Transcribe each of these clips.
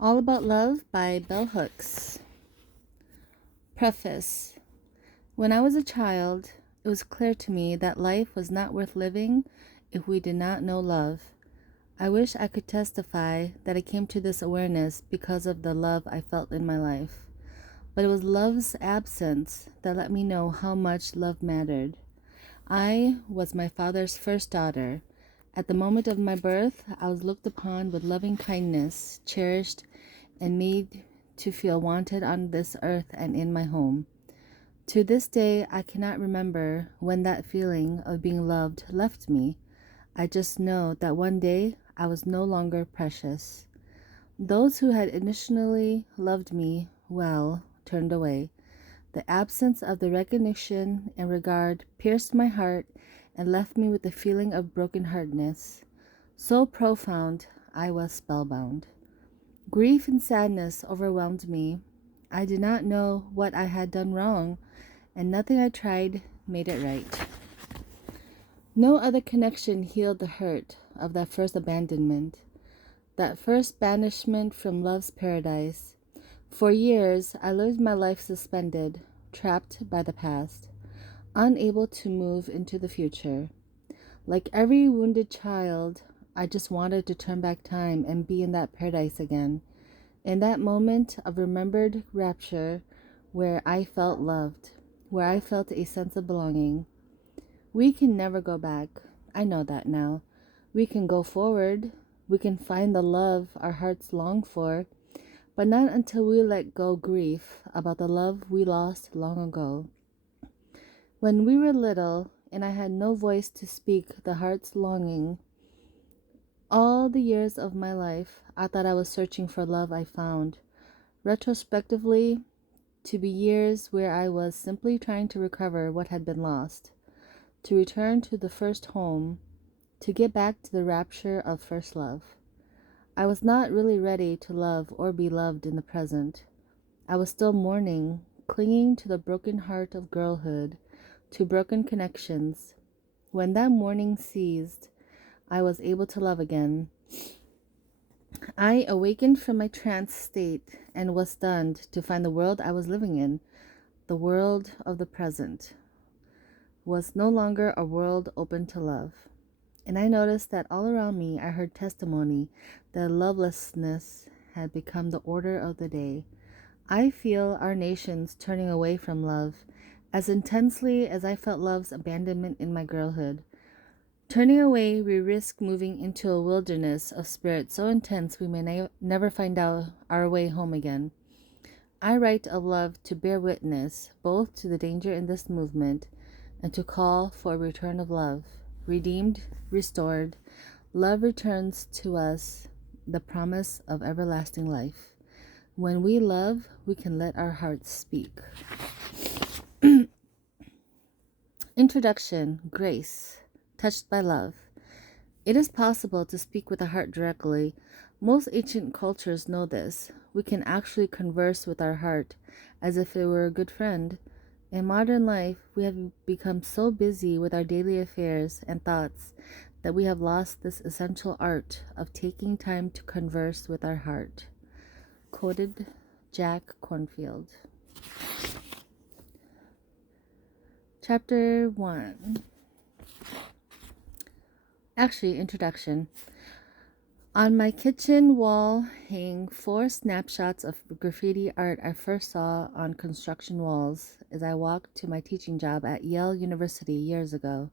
All About Love by Bell Hooks. Preface. When I was a child, it was clear to me that life was not worth living if we did not know love. I wish I could testify that I came to this awareness because of the love I felt in my life. But it was love's absence that let me know how much love mattered. I was my father's first daughter. At the moment of my birth, I was looked upon with loving kindness, cherished, and made to feel wanted on this earth and in my home. To this day, I cannot remember when that feeling of being loved left me. I just know that one day I was no longer precious. Those who had initially loved me well turned away. The absence of the recognition and regard pierced my heart and left me with a feeling of brokenheartedness. So profound, I was spellbound. Grief and sadness overwhelmed me. I did not know what I had done wrong, and nothing I tried made it right. No other connection healed the hurt of that first abandonment, that first banishment from love's paradise. For years, I lived my life suspended, trapped by the past, unable to move into the future. Like every wounded child, I just wanted to turn back time and be in that paradise again. In that moment of remembered rapture where I felt loved, where I felt a sense of belonging. We can never go back. I know that now. We can go forward. We can find the love our hearts long for, but not until we let go grief about the love we lost long ago. When we were little and I had no voice to speak the heart's longing, all the years of my life, I thought I was searching for love I found. Retrospectively, to be years where I was simply trying to recover what had been lost, to return to the first home, to get back to the rapture of first love. I was not really ready to love or be loved in the present. I was still mourning, clinging to the broken heart of girlhood, to broken connections. When that mourning ceased, I was able to love again. I awakened from my trance state and was stunned to find the world I was living in, the world of the present, was no longer a world open to love. And I noticed that all around me I heard testimony that lovelessness had become the order of the day. I feel our nation's turning away from love as intensely as I felt love's abandonment in my girlhood. Turning away, we risk moving into a wilderness of spirit so intense we may never find out our way home again. I write of love to bear witness both to the danger in this movement and to call for a return of love. Redeemed, restored, love returns to us the promise of everlasting life. When we love, we can let our hearts speak. Introduction, Grace, touched by love. It is possible to speak with the heart directly. Most ancient cultures know this. We can actually converse with our heart as if it were a good friend. In modern life, we have become so busy with our daily affairs and thoughts that we have lost this essential art of taking time to converse with our heart. Quoted Jack Cornfield. Chapter 1. Introduction. On my kitchen wall hang 4 snapshots of graffiti art I first saw on construction walls as I walked to my teaching job at Yale University years ago.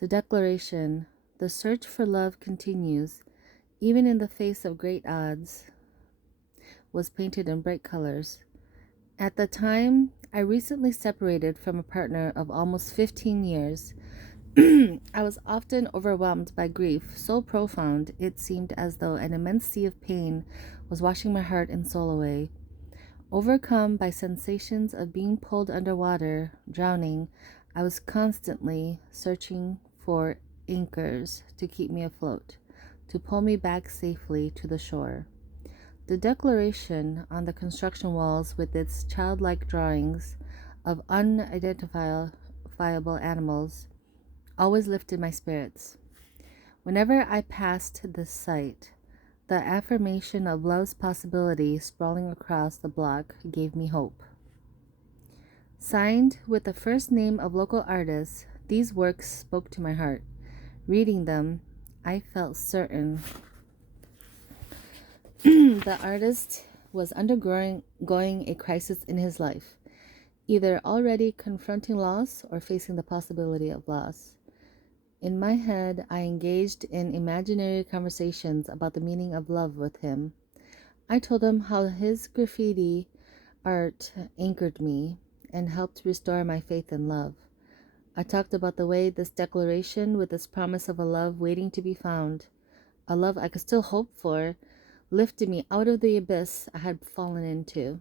The declaration, "The search for love continues, even in the face of great odds," was painted in bright colors. At the time, I recently separated from a partner of almost 15 years. I was often overwhelmed by grief so profound it seemed as though an immense sea of pain was washing my heart and soul away. Overcome by sensations of being pulled underwater, drowning, I was constantly searching for anchors to keep me afloat, to pull me back safely to the shore. The declaration on the construction walls with its childlike drawings of unidentifiable animals always lifted my spirits. Whenever I passed this site, The affirmation of love's possibility sprawling across the block gave me hope. Signed with the first name of local artists, these works spoke to my heart. Reading them, I felt certain the artist was undergoing a crisis in his life, either already confronting loss or facing the possibility of loss. In my head, I engaged in imaginary conversations about the meaning of love with him. I told him how his graffiti art anchored me and helped restore my faith in love. I talked about the way this declaration, with its promise of a love waiting to be found, a love I could still hope for, lifted me out of the abyss I had fallen into.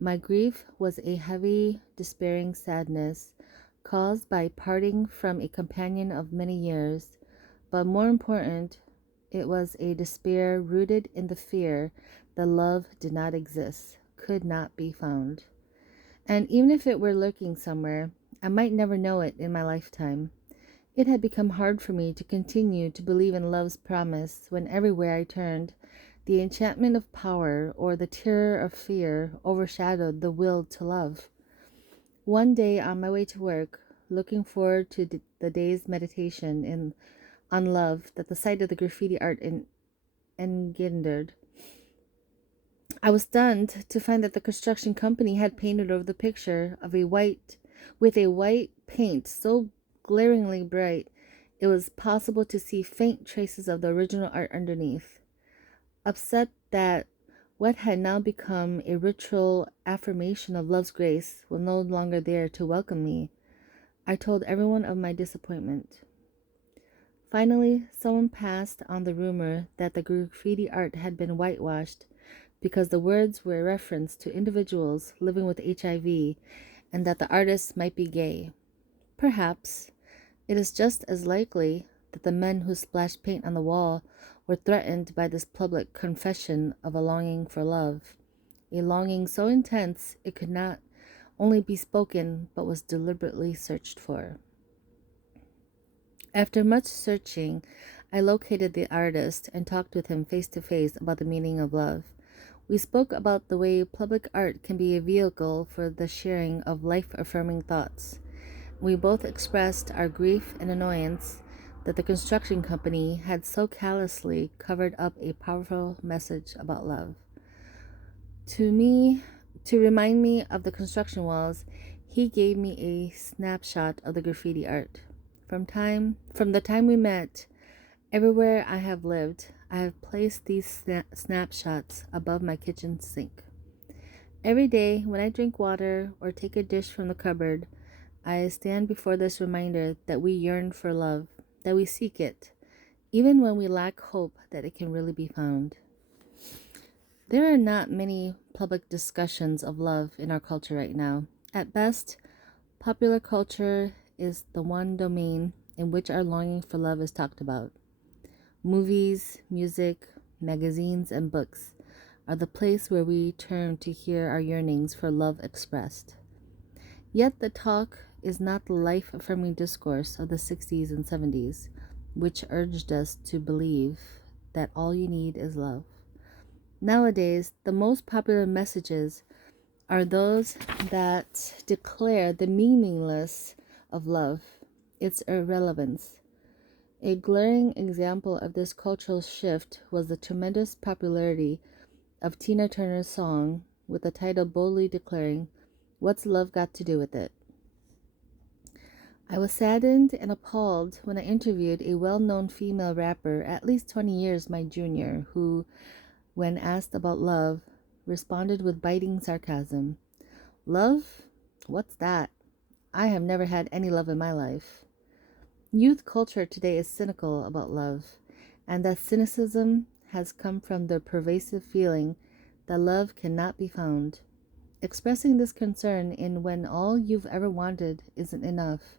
My grief was a heavy, despairing sadness caused by parting from a companion of many years, but more important, it was a despair rooted in the fear that love did not exist, could not be found. And even if it were lurking somewhere, I might never know it in my lifetime. It had become hard for me to continue to believe in love's promise when everywhere I turned, the enchantment of power or the terror of fear overshadowed the will to love. One day on my way to work, looking forward to the day's meditation on love that the sight of the graffiti art engendered, I was stunned to find that the construction company had painted over the picture with a white paint so glaringly bright it was possible to see faint traces of the original art underneath. Upset that what had now become a ritual affirmation of love's grace was no longer there to welcome me, I told everyone of my disappointment. Finally, someone passed on the rumor that the graffiti art had been whitewashed because the words were a reference to individuals living with HIV and that the artist might be gay. Perhaps it is just as likely that the men who splashed paint on the wall were threatened by this public confession of a longing for love, a longing so intense it could not only be spoken but was deliberately searched for. After much searching, I located the artist and talked with him face to face about the meaning of love. We spoke about the way public art can be a vehicle for the sharing of life-affirming thoughts. We both expressed our grief and annoyance that the construction company had so callously covered up a powerful message about love. To remind me of the construction walls, he gave me a snapshot of the graffiti art. From the time we met, everywhere I have lived, I have placed these snapshots above my kitchen sink. Every day when I drink water or take a dish from the cupboard, I stand before this reminder that we yearn for love, that we seek it, even when we lack hope that it can really be found. There are not many public discussions of love in our culture right now. At best, popular culture is the one domain in which our longing for love is talked about. Movies, music, magazines, and books are the place where we turn to hear our yearnings for love expressed. Yet the talk is not the life-affirming discourse of the 60s and 70s, which urged us to believe that all you need is love. Nowadays, the most popular messages are those that declare the meaninglessness of love, its irrelevance. A glaring example of this cultural shift was the tremendous popularity of Tina Turner's song with the title boldly declaring, "What's love got to do with it?" I was saddened and appalled when I interviewed a well-known female rapper at least 20 years my junior who, when asked about love, responded with biting sarcasm, "Love? What's that? I have never had any love in my life." Youth culture today is cynical about love, and that cynicism has come from the pervasive feeling that love cannot be found. Expressing this concern in when all you've ever wanted isn't enough,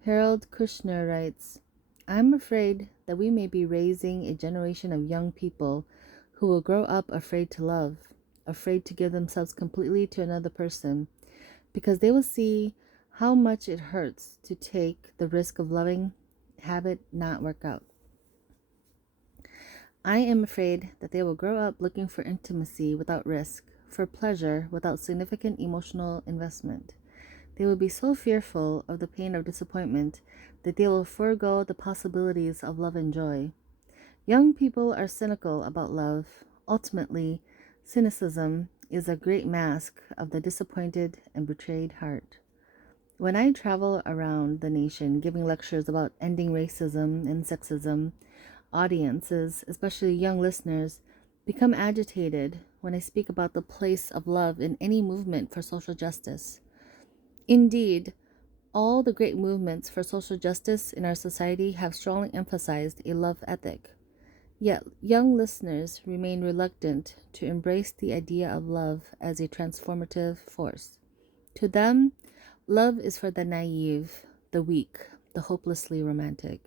Harold Kushner writes, "I'm afraid that we may be raising a generation of young people who will grow up afraid to love, afraid to give themselves completely to another person, because they will see how much it hurts to take the risk of loving, have it not work out." I am afraid that they will grow up looking for intimacy without risk, for pleasure without significant emotional investment. They will be so fearful of the pain of disappointment that they will forego the possibilities of love and joy. Young people are cynical about love. Ultimately, cynicism is a great mask of the disappointed and betrayed heart. When I travel around the nation giving lectures about ending racism and sexism, audiences, especially young listeners, become agitated when I speak about the place of love in any movement for social justice. Indeed, all the great movements for social justice in our society have strongly emphasized a love ethic. Yet, young listeners remain reluctant to embrace the idea of love as a transformative force. To them, love is for the naive, the weak, the hopelessly romantic.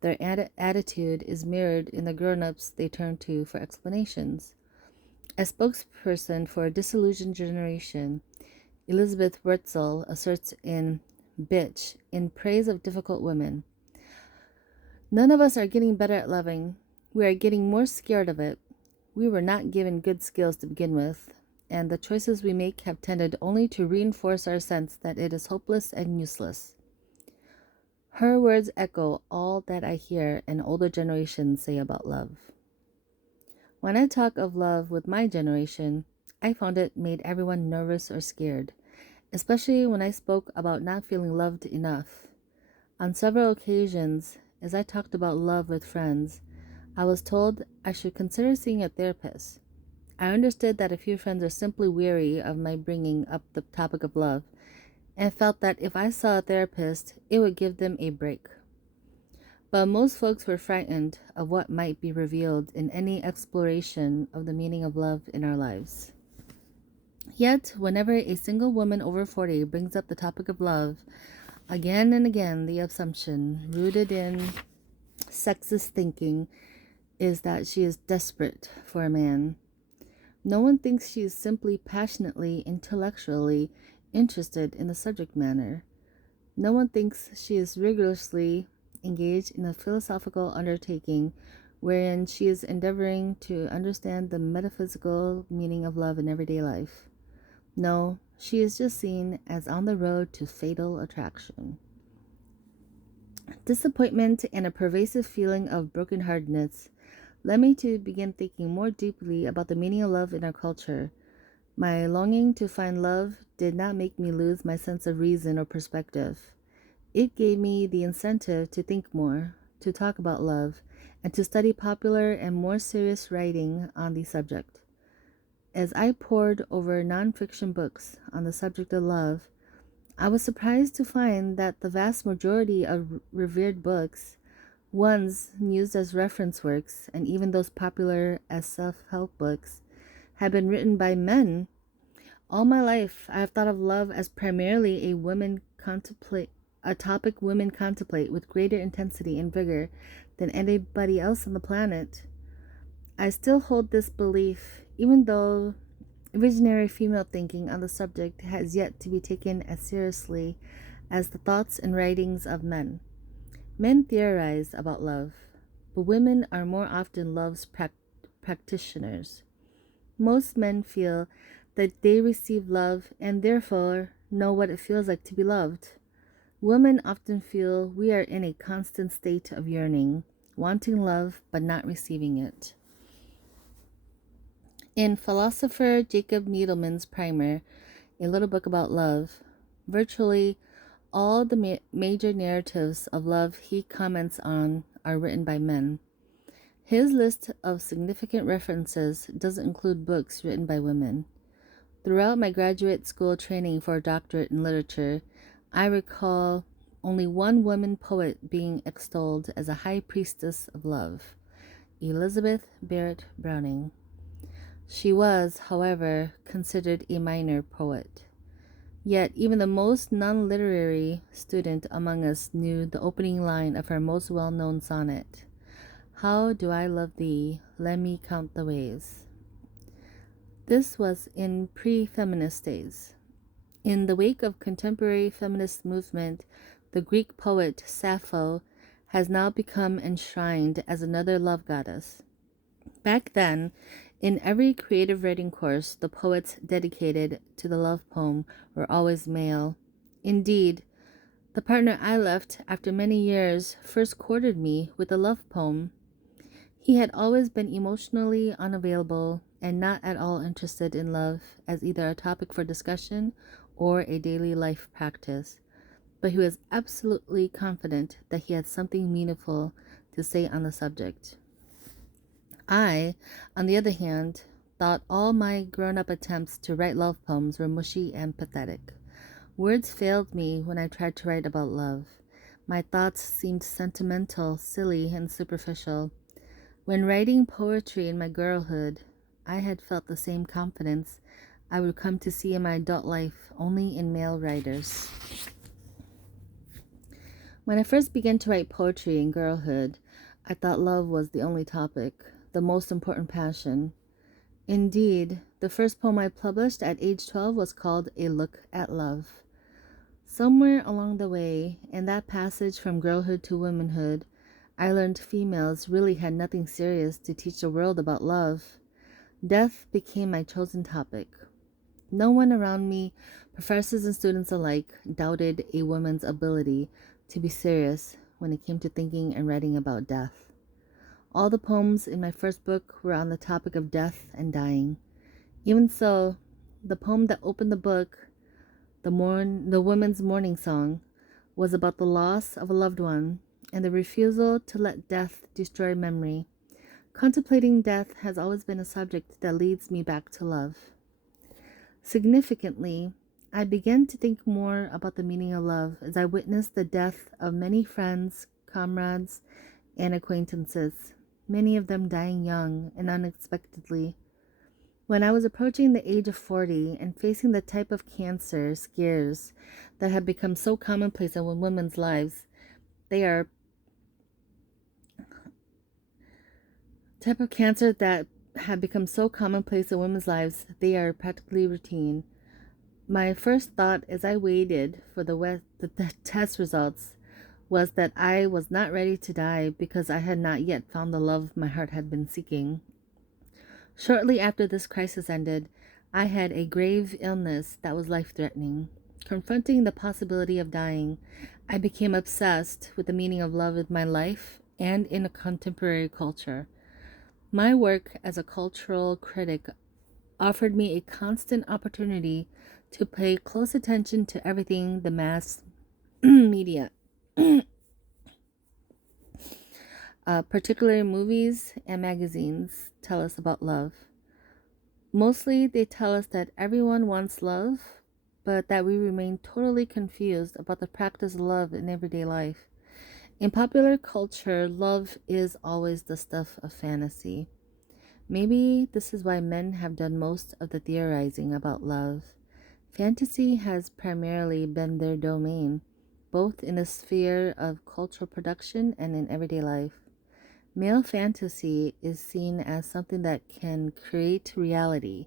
Their attitude is mirrored in the grown ups they turn to for explanations. A spokesperson for a disillusioned generation, Elizabeth Wurtzel asserts in Bitch, in praise of difficult women, "None of us are getting better at loving. We are getting more scared of it. We were not given good skills to begin with, and the choices we make have tended only to reinforce our sense that it is hopeless and useless." Her words echo all that I hear an older generation say about love. When I talk of love with my generation, I found it made everyone nervous or scared, especially when I spoke about not feeling loved enough. On several occasions, as I talked about love with friends, I was told I should consider seeing a therapist. I understood that a few friends are simply weary of my bringing up the topic of love, and felt that if I saw a therapist, it would give them a break. But most folks were frightened of what might be revealed in any exploration of the meaning of love in our lives. Yet, whenever a single woman over 40 brings up the topic of love, again and again the assumption, rooted in sexist thinking, is that she is desperate for a man. No one thinks she is simply passionately, intellectually interested in the subject matter. No one thinks she is rigorously engaged in a philosophical undertaking wherein she is endeavoring to understand the metaphysical meaning of love in everyday life. No, she is just seen as on the road to fatal attraction. Disappointment and a pervasive feeling of brokenheartedness led me to begin thinking more deeply about the meaning of love in our culture. My longing to find love did not make me lose my sense of reason or perspective. It gave me the incentive to think more, to talk about love, and to study popular and more serious writing on the subject. As I pored over nonfiction books on the subject of love, I was surprised to find that the vast majority of revered books, ones used as reference works, and even those popular as self-help books, have been written by men. All my life, I have thought of love as primarily a topic women contemplate with greater intensity and vigor than anybody else on the planet. I still hold this belief, even though visionary female thinking on the subject has yet to be taken as seriously as the thoughts and writings of men. Men theorize about love, but women are more often love's practitioners. Most men feel that they receive love and therefore know what it feels like to be loved. Women often feel we are in a constant state of yearning, wanting love but not receiving it. In philosopher Jacob Needleman's primer, a little book about love, virtually all the major narratives of love he comments on are written by men. His list of significant references doesn't include books written by women. Throughout my graduate school training for a doctorate in literature, I recall only one woman poet being extolled as a high priestess of love, Elizabeth Barrett Browning. She was, however, considered a minor poet. Yet even the most non-literary student among us knew the opening line of her most well-known sonnet, "How do I love thee, let me count the ways." This was in pre-feminist days. In the wake of contemporary feminist movement, the Greek poet Sappho has now become enshrined as another love goddess. Back then, in every creative writing course, the poets dedicated to the love poem were always male. Indeed, the partner I left after many years first courted me with a love poem. He had always been emotionally unavailable and not at all interested in love as either a topic for discussion or a daily life practice, but he was absolutely confident that he had something meaningful to say on the subject. I, on the other hand, thought all my grown-up attempts to write love poems were mushy and pathetic. Words failed me when I tried to write about love. My thoughts seemed sentimental, silly, and superficial. When writing poetry in my girlhood, I had felt the same confidence I would come to see in my adult life only in male writers. When I first began to write poetry in girlhood, I thought love was the only topic, the most important passion. Indeed, the first poem I published at age 12 was called A Look at Love. Somewhere along the way, in that passage from girlhood to womanhood, I learned females really had nothing serious to teach the world about love. Death became my chosen topic. No one around me, professors and students alike, doubted a woman's ability to be serious when it came to thinking and writing about death. All the poems in my first book were on the topic of death and dying. Even so, the poem that opened the book, the Women's Mourning Song, was about the loss of a loved one and the refusal to let death destroy memory. Contemplating death has always been a subject that leads me back to love. Significantly, I began to think more about the meaning of love as I witnessed the death of many friends, comrades, and acquaintances, many of them dying young and unexpectedly. When I was approaching the age of 40 and facing the type of cancer scares that have become so commonplace in women's lives, they are type of cancer that have become so commonplace in women's lives, they are practically routine. My first thought as I waited for the test results was that I was not ready to die because I had not yet found the love my heart had been seeking. Shortly after this crisis ended, I had a grave illness that was life-threatening. Confronting the possibility of dying, I became obsessed with the meaning of love in my life and in a contemporary culture. My work as a cultural critic offered me a constant opportunity to pay close attention to everything the mass media, particularly movies and magazines, tell us about love. Mostly, they tell us that everyone wants love, but that we remain totally confused about the practice of love in everyday life. In popular culture, love is always the stuff of fantasy. Maybe this is why men have done most of the theorizing about love. Fantasy has primarily been their domain, both in the sphere of cultural production and in everyday life. Male fantasy is seen as something that can create reality,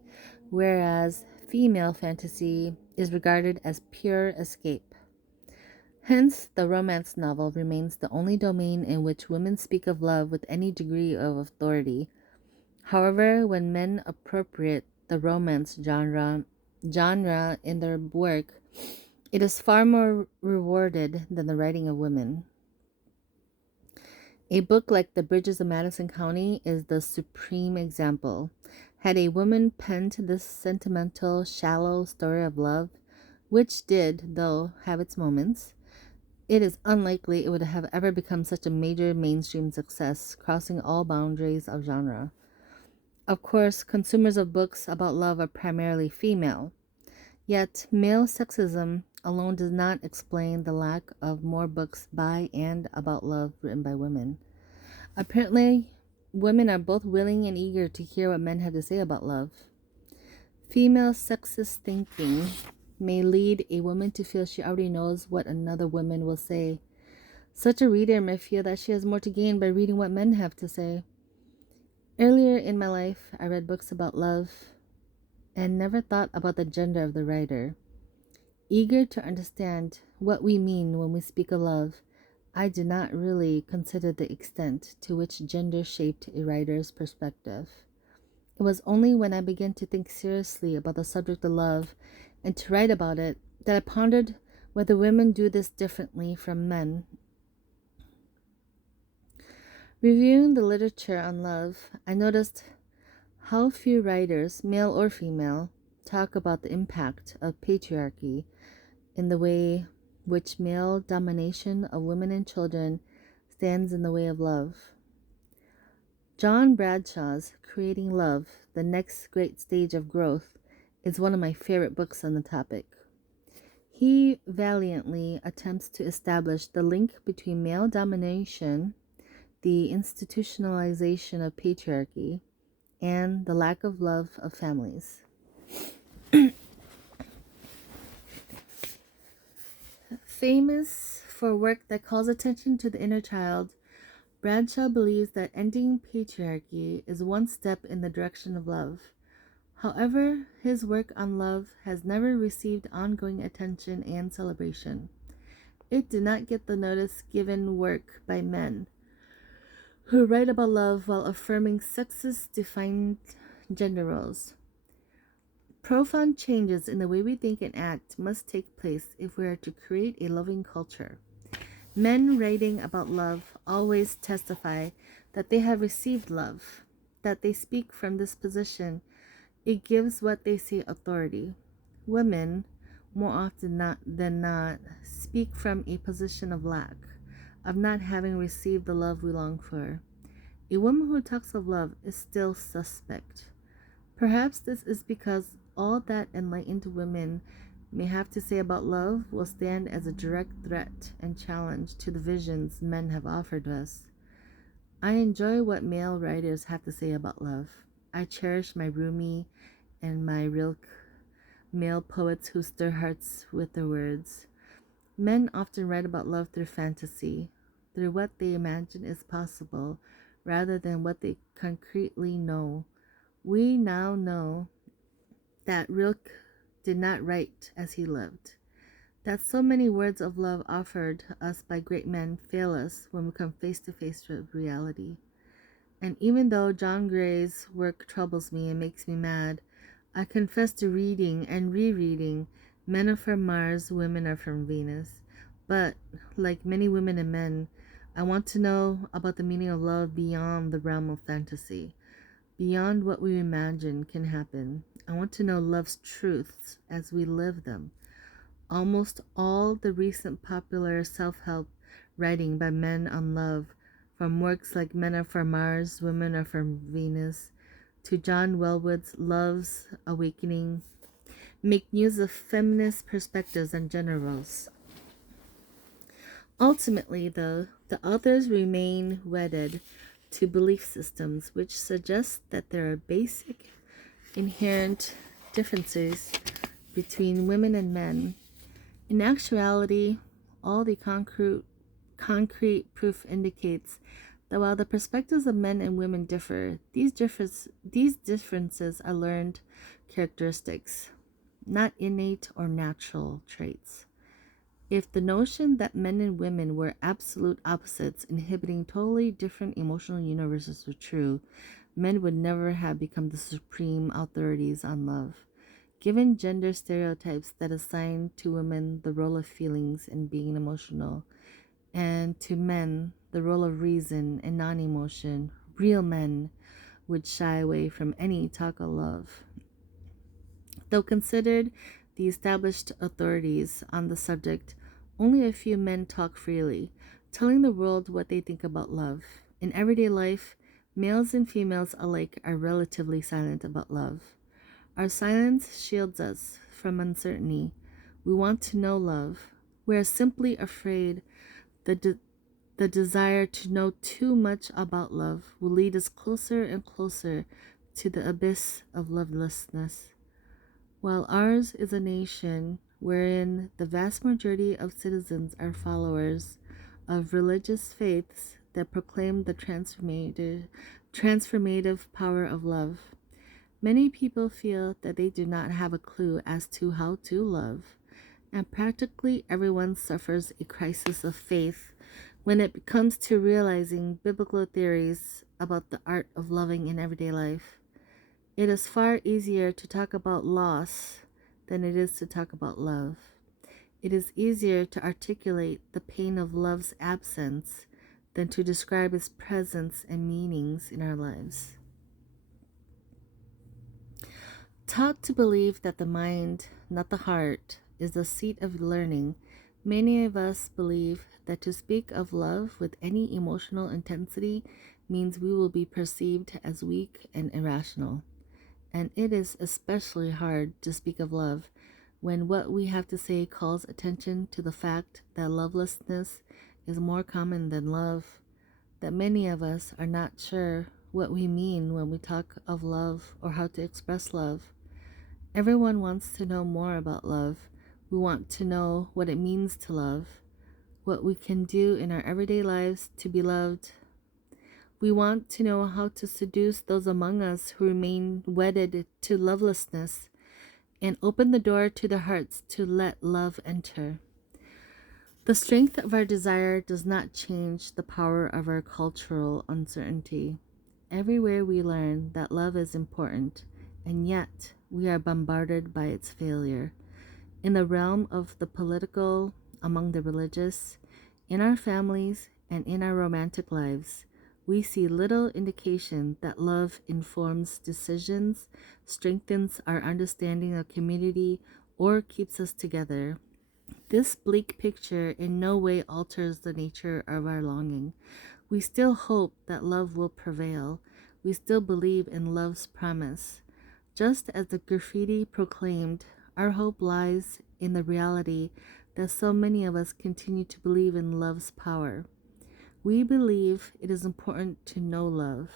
whereas female fantasy is regarded as pure escape. Hence, the romance novel remains the only domain in which women speak of love with any degree of authority. However, when men appropriate the romance genre in their work, it is far more rewarded than the writing of women. A book like The Bridges of Madison County is the supreme example. Had a woman penned this sentimental, shallow story of love, which did, though, have its moments, it is unlikely it would have ever become such a major mainstream success, crossing all boundaries of genre. Of course, consumers of books about love are primarily female. Yet, male sexism alone does not explain the lack of more books by and about love written by women. Apparently, women are both willing and eager to hear what men have to say about love. Female sexist thinking may lead a woman to feel she already knows what another woman will say. Such a reader may feel that she has more to gain by reading what men have to say. Earlier in my life, I read books about love and never thought about the gender of the writer. Eager to understand what we mean when we speak of love, I did not really consider the extent to which gender shaped a writer's perspective. It was only when I began to think seriously about the subject of love and to write about it that I pondered whether women do this differently from men. Reviewing the literature on love, I noticed how few writers, male or female, talk about the impact of patriarchy in the way which male domination of women and children stands in the way of love. John Bradshaw's Creating Love, The Next Great Stage of Growth, is one of my favorite books on the topic. He valiantly attempts to establish the link between male domination, the institutionalization of patriarchy, and the lack of love of families. Famous for work that calls attention to the inner child, Bradshaw believes that ending patriarchy is one step in the direction of love. However, his work on love has never received ongoing attention and celebration. It did not get the notice given work by men who write about love while affirming sexist defined gender roles. Profound changes in the way we think and act must take place if we are to create a loving culture. Men writing about love always testify that they have received love, that they speak from this position. It gives what they say authority. Women, more often than not, speak from a position of lack, of not having received the love we long for. A woman who talks of love is still suspect. Perhaps this is because all that enlightened women may have to say about love will stand as a direct threat and challenge to the visions men have offered us. I enjoy what male writers have to say about love. I cherish my Rumi and my Rilke, male poets who stir hearts with their words. Men often write about love through fantasy, through what they imagine is possible, rather than what they concretely know. We now know that Rilke did not write as he lived, that so many words of love offered us by great men fail us when we come face to face with reality. And even though John Gray's work troubles me and makes me mad, I confess to reading and rereading Men Are From Mars, Women Are From Venus. But, like many women and men, I want to know about the meaning of love beyond the realm of fantasy, beyond what we imagine can happen. I want to know love's truths as we live them. Almost all the recent popular self-help writing by men on love, from works like Men Are From Mars, Women Are From Venus, to John Welwood's Love's Awakening, make use of feminist perspectives and gender roles. Ultimately, though, the authors remain wedded to belief systems which suggest that there are basic, inherent differences between women and men. In actuality, all the concrete proof indicates that while the perspectives of men and women differ, these differences are learned characteristics, not innate or natural traits. If the notion that men and women were absolute opposites inhabiting totally different emotional universes were true, men would never have become the supreme authorities on love. Given gender stereotypes that assign to women the role of feelings and being emotional, and to men the role of reason and non-emotion, real men would shy away from any talk of love. Though considered the established authorities on the subject, only a few men talk freely, telling the world what they think about love. In everyday life, males and females alike are relatively silent about love. Our silence shields us from uncertainty. We want to know love. We are simply afraid the desire to know too much about love will lead us closer and closer to the abyss of lovelessness. While ours is a nation wherein the vast majority of citizens are followers of religious faiths that proclaim the transformative power of love, many people feel that they do not have a clue as to how to love, and practically everyone suffers a crisis of faith When it comes to realizing biblical theories about the art of loving in everyday life, it is far easier to talk about loss than it is to talk about love. It is easier to articulate the pain of love's absence than to describe its presence and meanings in our lives. Taught to believe that the mind, not the heart, is the seat of learning, many of us believe that to speak of love with any emotional intensity means we will be perceived as weak and irrational. And it is especially hard to speak of love when what we have to say calls attention to the fact that lovelessness is more common than love, that many of us are not sure what we mean when we talk of love or how to express love. Everyone wants to know more about love. We want to know what it means to love, what we can do in our everyday lives to be loved. We want to know how to seduce those among us who remain wedded to lovelessness and open the door to their hearts to let love enter. The strength of our desire does not change the power of our cultural uncertainty. Everywhere we learn that love is important, and yet we are bombarded by its failure. In the realm of the political, among the religious, in our families, and in our romantic lives, we see little indication that love informs decisions, strengthens our understanding of community, or keeps us together. This bleak picture in no way alters the nature of our longing. We still hope that love will prevail. We still believe in love's promise. Just as the graffiti proclaimed, our hope lies in the reality that so many of us continue to believe in love's power. We believe it is important to know love.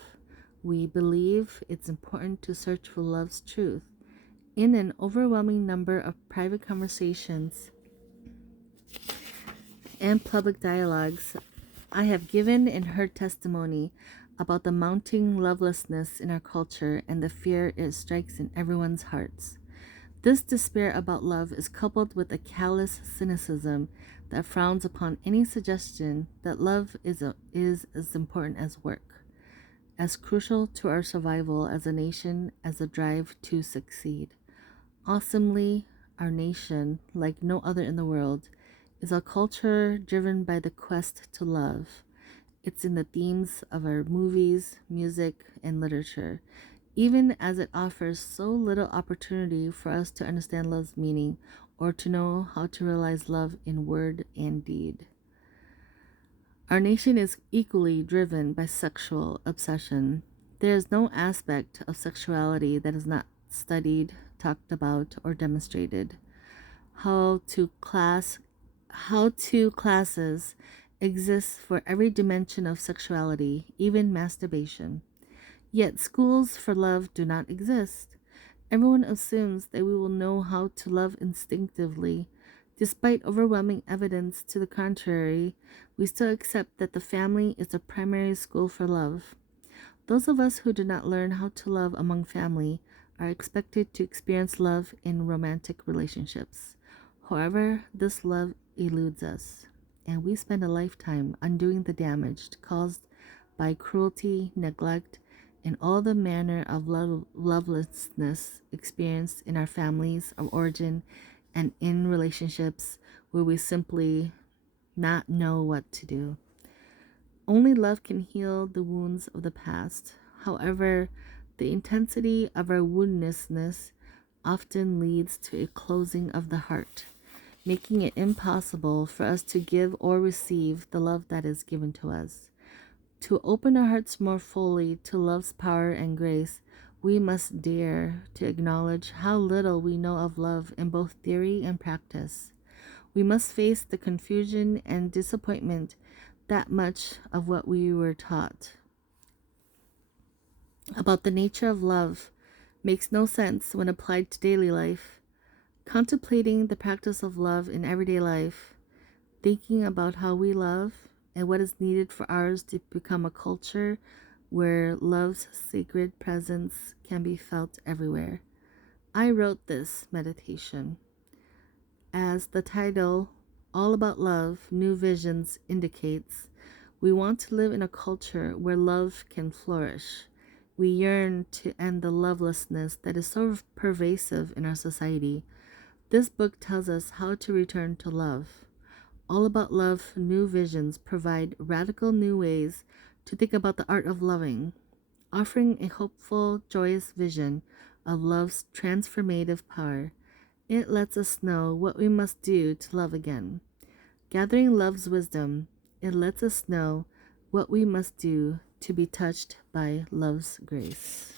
We believe it's important to search for love's truth. In an overwhelming number of private conversations and public dialogues, I have given and heard testimony about the mounting lovelessness in our culture and the fear it strikes in everyone's hearts. This despair about love is coupled with a callous cynicism that frowns upon any suggestion that love is as important as work, as crucial to our survival as a nation as the drive to succeed. Awesomely, our nation, like no other in the world, is a culture driven by the quest to love. It's in the themes of our movies, music, and literature, even as it offers so little opportunity for us to understand love's meaning or to know how to realize love in word and deed. Our nation is equally driven by sexual obsession. There is no aspect of sexuality that is not studied, talked about, or demonstrated. How to classes exist for every dimension of sexuality, even masturbation. Yet schools for love do not exist. Everyone assumes that we will know how to love instinctively. Despite overwhelming evidence to the contrary, we still accept that the family is the primary school for love. Those of us who do not learn how to love among family are expected to experience love in romantic relationships. However, this love eludes us, and we spend a lifetime undoing the damage caused by cruelty, neglect, and all the manner of lovelessness experienced in our families of origin and in relationships where we simply not know what to do. Only love can heal the wounds of the past. However, the intensity of our woundedness often leads to a closing of the heart, making it impossible for us to give or receive the love that is given to us. To open our hearts more fully to love's power and grace, we must dare to acknowledge how little we know of love in both theory and practice. We must face the confusion and disappointment that much of what we were taught about the nature of love makes no sense when applied to daily life. Contemplating the practice of love in everyday life, thinking about how we love and what is needed for ours to become a culture where love's sacred presence can be felt everywhere. I wrote this meditation. As the title, All About Love, New Visions, indicates, We want to live in a culture where love can flourish. We yearn to end the lovelessness that is so pervasive in our society. This book tells us how to return to love. All About Love, New Visions provide radical new ways to think about the art of loving, offering a hopeful, joyous vision of love's transformative power. It lets us know what we must do to love again. Gathering love's wisdom, it lets us know what we must do to be touched by love's grace.